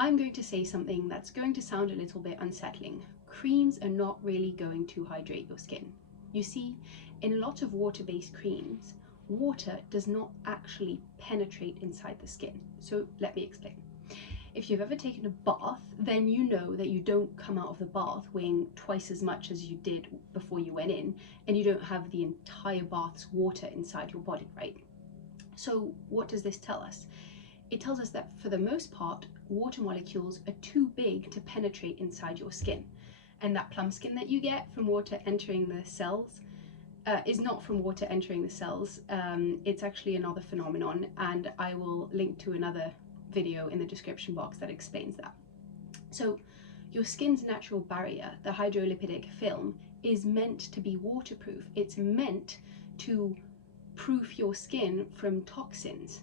I'm going to say something that's going to sound a little bit unsettling. Creams are not really going to hydrate your skin. You see, in a lot of water-based creams, water does not actually penetrate inside the skin. So let me explain. If you've ever taken a bath, then you know that you don't come out of the bath weighing twice as much as you did before you went in, and you don't have the entire bath's water inside your body, right? So what does this tell us? It tells us that for the most part, water molecules are too big to penetrate inside your skin. And that plum skin that you get from water entering the cells is not from water entering the cells. It's actually another phenomenon, and I will link to another video in the description box that explains that. So your skin's natural barrier, the hydrolipidic film, is meant to be waterproof. It's meant to proof your skin from toxins.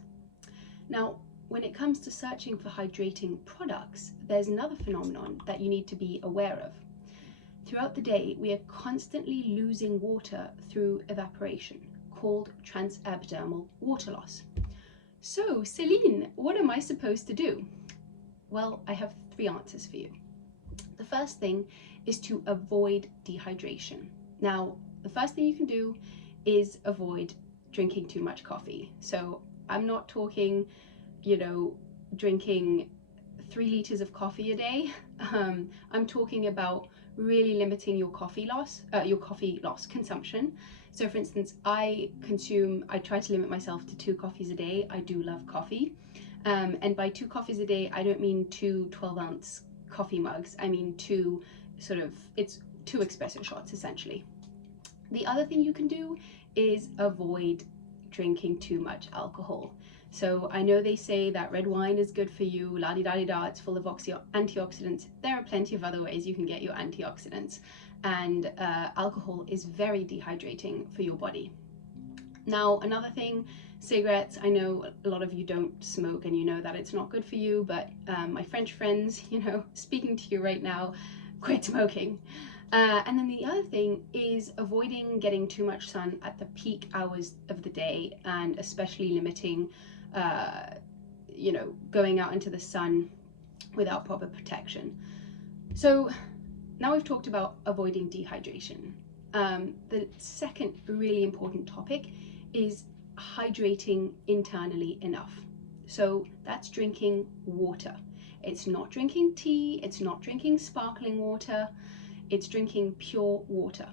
Now, when it comes to searching for hydrating products, there's another phenomenon that you need to be aware of. Throughout the day, we are constantly losing water through evaporation, called transepidermal water loss. So, Celine, what am I supposed to do? Well, I have 3 answers for you. The first thing is to avoid dehydration. Now, the first thing you can do is avoid drinking too much coffee. So I'm not talking, drinking 3 liters of coffee a day. I'm talking about really limiting your coffee loss consumption. So for instance, I try to limit myself to 2 coffees a day. I do love coffee. And by 2 coffees a day, I don't mean 2 12-ounce coffee mugs. I mean it's 2 espresso shots essentially. The other thing you can do is avoid drinking too much alcohol. So I know they say that red wine is good for you, la-di-da-di-da, it's full of antioxidants. There are plenty of other ways you can get your antioxidants, and alcohol is very dehydrating for your body. Now, another thing, cigarettes. I know a lot of you don't smoke and you know that it's not good for you, but my French friends, speaking to you right now, quit smoking. And then the other thing is avoiding getting too much sun at the peak hours of the day, and especially limiting, going out into the sun without proper protection. So now we've talked about avoiding dehydration. The second really important topic is hydrating internally enough. So that's drinking water. It's not drinking tea, it's not drinking sparkling water, it's drinking pure water.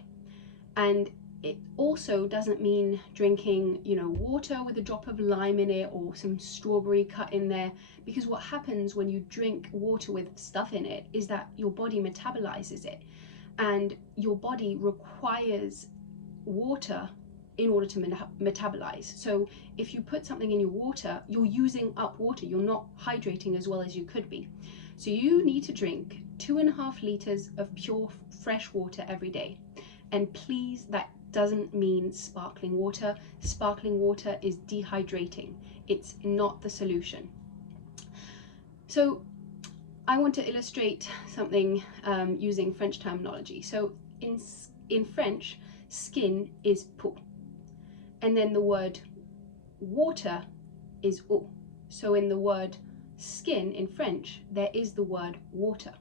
And it also doesn't mean drinking, water with a drop of lime in it or some strawberry cut in there, because what happens when you drink water with stuff in it is that your body metabolizes it, and your body requires water in order to metabolize. So if you put something in your water, you're using up water, you're not hydrating as well as you could be. So you need to drink 2.5 liters of pure fresh water every day. And please, that doesn't mean sparkling water. Sparkling water is dehydrating. It's not the solution. So I want to illustrate something using French terminology. So in French, skin is peau. And then the word water is eau. So in the word skin in French, there is the word water.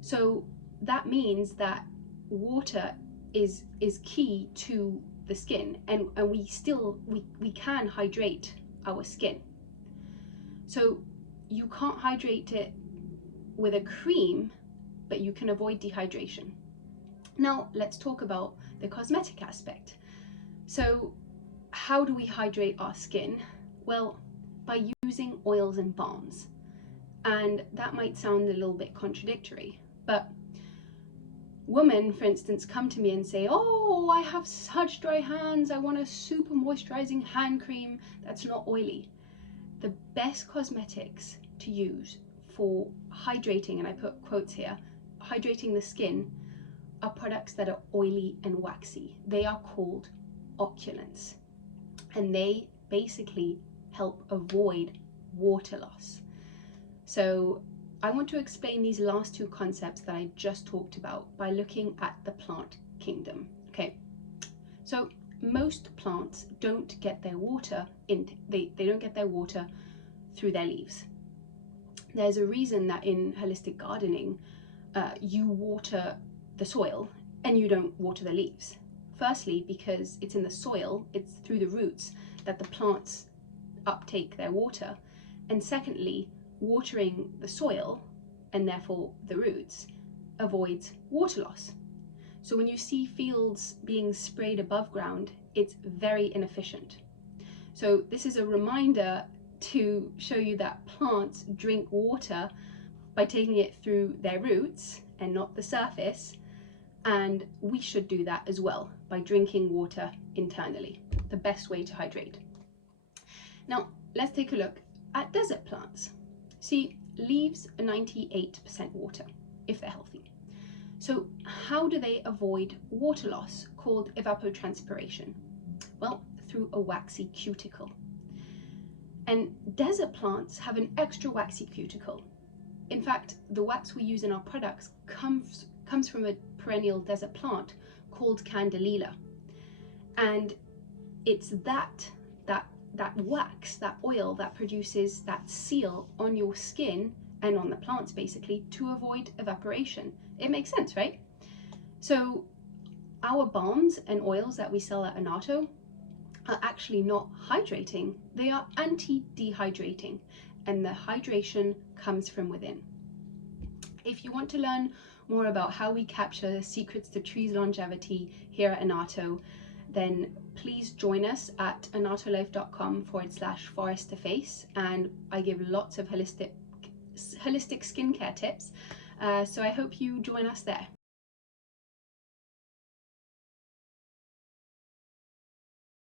So that means that water is key to the skin, and we can hydrate our skin. So you can't hydrate it with a cream, but you can avoid dehydration. Now let's talk about the cosmetic aspect. So how do we hydrate our skin? Well, by using oils and balms. And that might sound a little bit contradictory, but women, for instance, come to me and say, oh, I have such dry hands, I want a super moisturizing hand cream that's not oily. The best cosmetics to use for hydrating, and I put quotes here, hydrating the skin, are products that are oily and waxy. They are called occlants, and they basically help avoid water loss. So I want to explain these last 2 concepts that I just talked about by looking at the plant kingdom. Okay, so most plants don't get their water they don't get their water through their leaves. There's a reason that in holistic gardening, you water the soil and you don't water the leaves. Firstly, because it's in the soil, it's through the roots that the plants uptake their water. And secondly, watering the soil, and therefore the roots, avoids water loss. So when you see fields being sprayed above ground, it's very inefficient. So this is a reminder to show you that plants drink water by taking it through their roots and not the surface, and we should do that as well by drinking water internally, the best way to hydrate. Now let's take a look at desert plants. See, leaves are 98% water if they're healthy. So how do they avoid water loss, called evapotranspiration? Well, through a waxy cuticle. And desert plants have an extra waxy cuticle. In fact, the wax we use in our products comes from a perennial desert plant called candelilla. And it's that wax, that oil, that produces that seal on your skin and on the plants basically to avoid evaporation. It makes sense, right? So our balms and oils that we sell at 𝙤𝙪𝙩𝙪 are actually not hydrating, they are anti-dehydrating, and the hydration comes from within. If you want to learn more about how we capture the secrets to trees longevity here at 𝙤𝙪𝙪, then please join us at anautolife.com/forest to face, and I give lots of holistic skincare tips, so I hope you join us there.